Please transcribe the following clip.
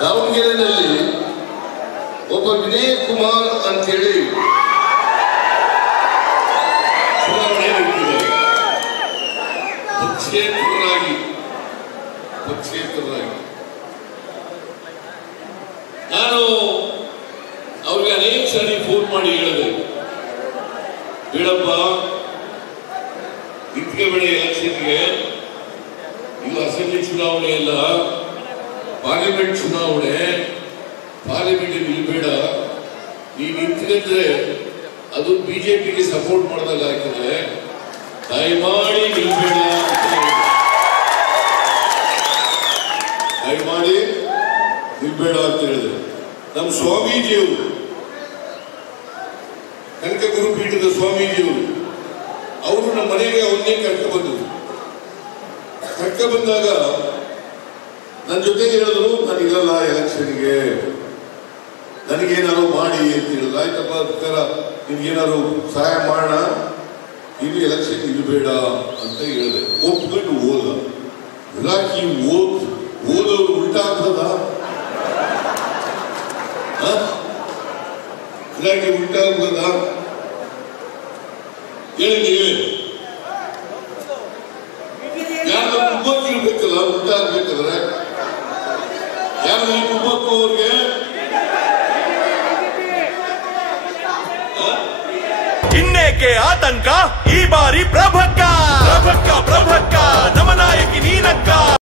ದಾವಣಗೆರೆಯಲ್ಲಿ ಒಬ್ಬ ವಿನಯ್ ಕುಮಾರ್ ಅಂತೇಳಿ ಚುನಾವಣೆ ನಡೆದಿದೆ. ಪಕ್ಷೇತರರಾಗಿ ನಾನು ಅವ್ರಿಗೆ ಅನೇಕ ಸಾರಿ ಫೋನ್ ಮಾಡಿ ಹೇಳಿದೆ, ಬೇಡಪ್ಪ ನಿಂತ್ಕೋಬೇಡ ಎಲೆಕ್ಷನ್ಗೆ, ಇದು ಅಸೆಂಬ್ಲಿ ಚುನಾವಣೆ ಅಲ್ಲ, ಪಾರ್ಲಿಮೆಂಟ್ ಚುನಾವಣೆ, ಪಾರ್ಲಿಮೆಂಟ್ ನಿಲ್ಬೇಡ, ನೀನು ನಿಂತ್ಕೊಂಡ್ರೆ ಅದು ಬಿಜೆಪಿಗೆ ಸಪೋರ್ಟ್ ಮಾಡಿದಾಗ ಆಗ್ತದೆ, ದಯಮಾಡಿ ನಿಲ್ಬೇಡ, ದಯಮಾಡಿ ನಿಲ್ಬೇಡ ಅಂತ ಹೇಳಿದೆ. ನಮ್ಮ ಸ್ವಾಮೀಜಿಯವರು, ಕನಕ ಗುರುಪೀಠದ ಸ್ವಾಮೀಜಿಯವರು, ಅವರು ನಮ್ಮ ಮನೆಗೆ ಅವನ್ನೇ ಕರ್ಕ ಬಂದಾಗ ನನ್ನ ಜೊತೆ ಹೇಳಿದ್ರು, ನಾನು ಇರಲ್ಲ ಎಲೆಕ್ಷನ್ಗೆ, ನನಗೇನಾದ್ರು ಮಾಡಿ ಅಂತ ಹೇಳಿದ್ರು. ಆಯ್ತಪ್ಪ ಅದಕ್ಕಾರ ನಿಮ್ಗೇನಾದ್ರು ಸಹಾಯ ಮಾಡೋಣ, ಇದು ಎಲೆಕ್ಷನ್ ಇರಬೇಡ ಅಂತ ಹೇಳಿದೆ. ಒಪ್ಕೊಂಡು ಹೋದ. ಇಲಾಖೆ ಓದೋರು ಉಲ್ಟಾ ಆಗ್ತದ? ಇಲಾಖೆ ಉಲ್ಟಾ ಆಗ್ತದ? ಹೇಳಿದ್ದೀವಿ, ಯಾರು ಕುಟುಂಬಕ್ಕೆ ಇರ್ಬೇಕಲ್ಲ, ಉಲ್ಟಾ ಆಗ್ಬೇಕಾದ್ರೆ ಯಾರು ಈ ಕುಟುಂಬಕ್ಕೂ ಅವ್ರಿಗೆ ಇನ್ನೇಕೆ ಆತಂಕ, ಈ ಬಾರಿ ಪ್ರಭಕ್ಕ ನಮ ನಾಯಕಿ ನೀನಕ್ಕ.